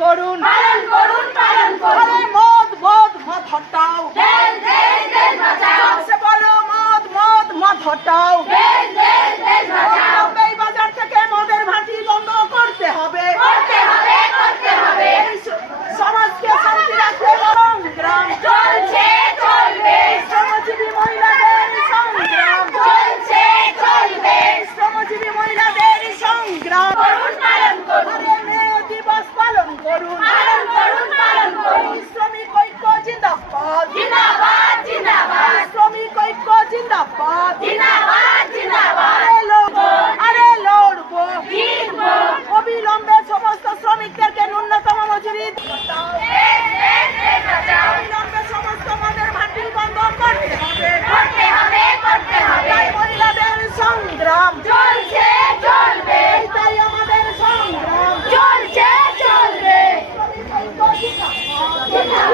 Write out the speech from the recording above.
করুন আরে মদ হটাও সবচেয়ে বড় মদ হটাও এই বাজার থেকে মদের ভাটি বন্ধ করতে হবে সমাজকে শান্তি রাখতে সংগ্রাম চলছে চলবে শ্রমজীবী মহিলাদের সংগ্রাম চলবে শ্রমজীবী মহিলাদের সংগ্রাম পালন করুন আরে মে দিবস পালন করুন শ্রমিক ঐক্য জিন্দাবাদ জিন্দাবাদ জিন্দাবাদ শ্রমিক ঐক্য জিন্দাবাদ জিন্দাবাদ জিন্দাবাদ আরে লড়বো জিতবো অবিলম্বে সমস্ত শ্রমিকদেরকে ন্যূনতম মজুরি অবিলম্বে সমস্ত মদের ভাটি বন্ধ করতে হবে তাই মহিলাদের সংগ্রাম চলছে চলবে তাই আমাদের সংগ্রাম চলছে চলবে শ্রমিক ঐক্য জিন্দাবাদ